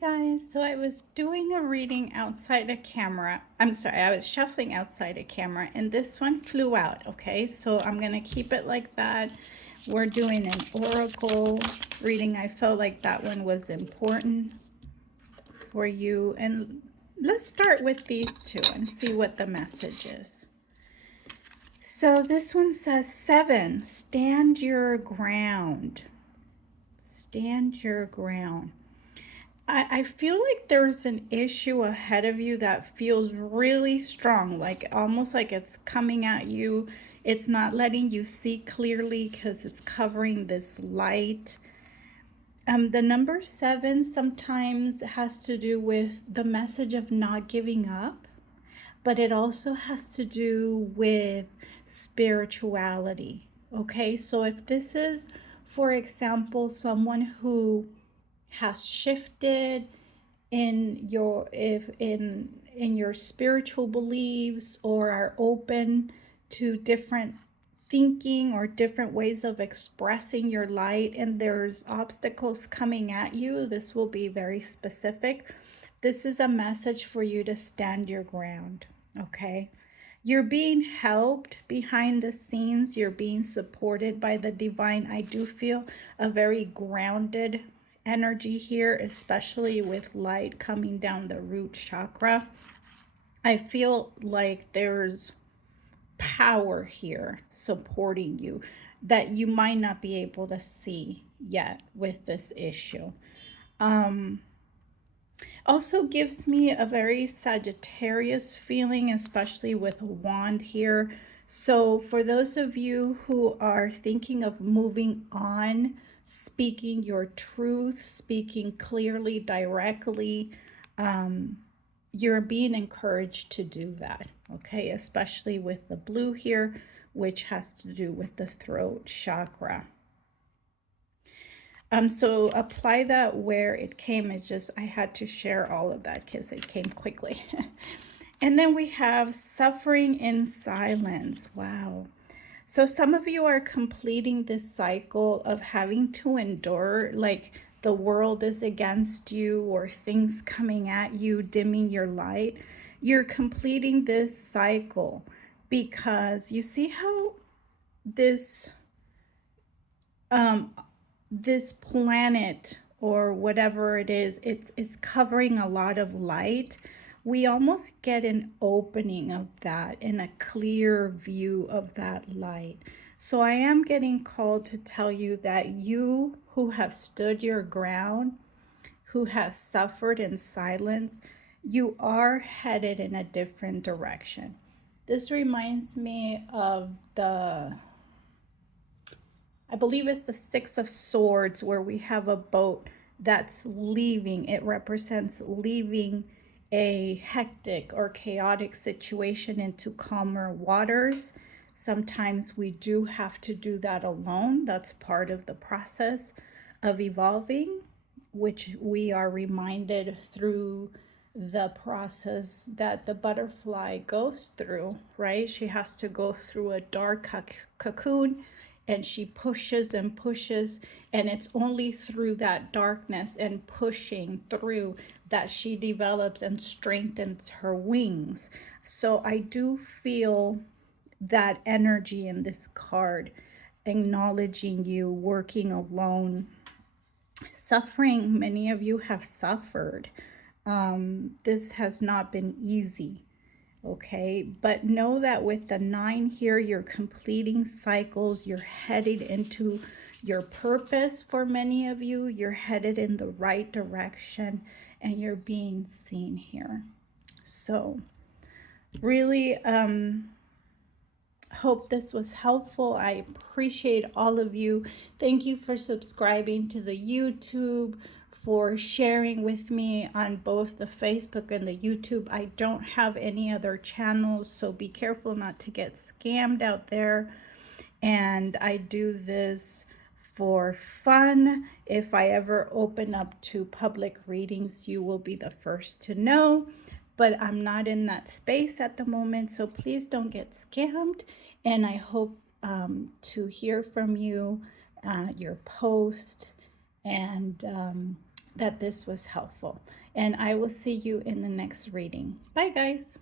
Guys, so I was doing a reading outside a camera. I'm sorry, I was shuffling outside a camera and this one flew out, okay? So I'm going to keep it like that. We're doing an oracle reading. I felt like that one was important for you. And let's start with these two and see what the message is. So this one says 7, stand your ground. Stand your ground. I feel like there's an issue ahead of you that feels really strong, like almost like it's coming at you. It's not letting you see clearly because it's covering this light. The number 7 sometimes has to do with the message of not giving up, but it also has to do with spirituality. Okay, so if this is, for example, someone who has shifted in your if in your spiritual beliefs or are open to different thinking or different ways of expressing your light and there's obstacles coming at you, this will be very specific. This is a message for you to stand your ground. Okay, you're being helped behind the scenes, you're being supported by the divine. I do feel a very grounded energy here, especially with light coming down the root chakra. I feel like there's power here supporting you that you might not be able to see yet with this issue. Also gives me a very Sagittarius feeling, especially with a wand here. So for those of you who are thinking of moving on, speaking your truth, speaking clearly, directly, you're being encouraged to do that, okay? Especially with the blue here, which has to do with the throat chakra. So apply that where it came. It's just I had to share all of that because it came quickly. And then we have suffering in silence. Wow. So some of you are completing this cycle of having to endure, like the world is against you or things coming at you, dimming your light. You're completing this cycle because you see how this um, this planet or whatever it is, it's covering a lot of light. We almost get an opening of that and a clear view of that light. So I am getting called to tell you that you who have stood your ground, who has suffered in silence, you are headed in a different direction. This reminds me of I believe it's the Six of Swords, where we have a boat that's leaving. It represents leaving a hectic or chaotic situation into calmer waters. Sometimes we do have to do that alone. That's part of the process of evolving, which we are reminded through the process that the butterfly goes through, right? She has to go through a dark cocoon and she pushes and pushes, and it's only through that darkness and pushing through that she develops and strengthens her wings. So I do feel that energy in this card, acknowledging you working alone, suffering. Many of you have suffered. This has not been easy. Okay, but know that with the 9 here, you're completing cycles, you're headed into your purpose. For many of you, you're headed in the right direction and you're being seen here. So really hope this was helpful. I appreciate all of you. Thank you for subscribing to the YouTube, for sharing with me on both the Facebook and the YouTube. I don't have any other channels, so be careful not to get scammed out there. And I do this for fun. If I ever open up to public readings, you will be the first to know. But I'm not in that space at the moment, so please don't get scammed. And I hope to hear from you, your post, and that this was helpful. And I will see you in the next reading. Bye, guys.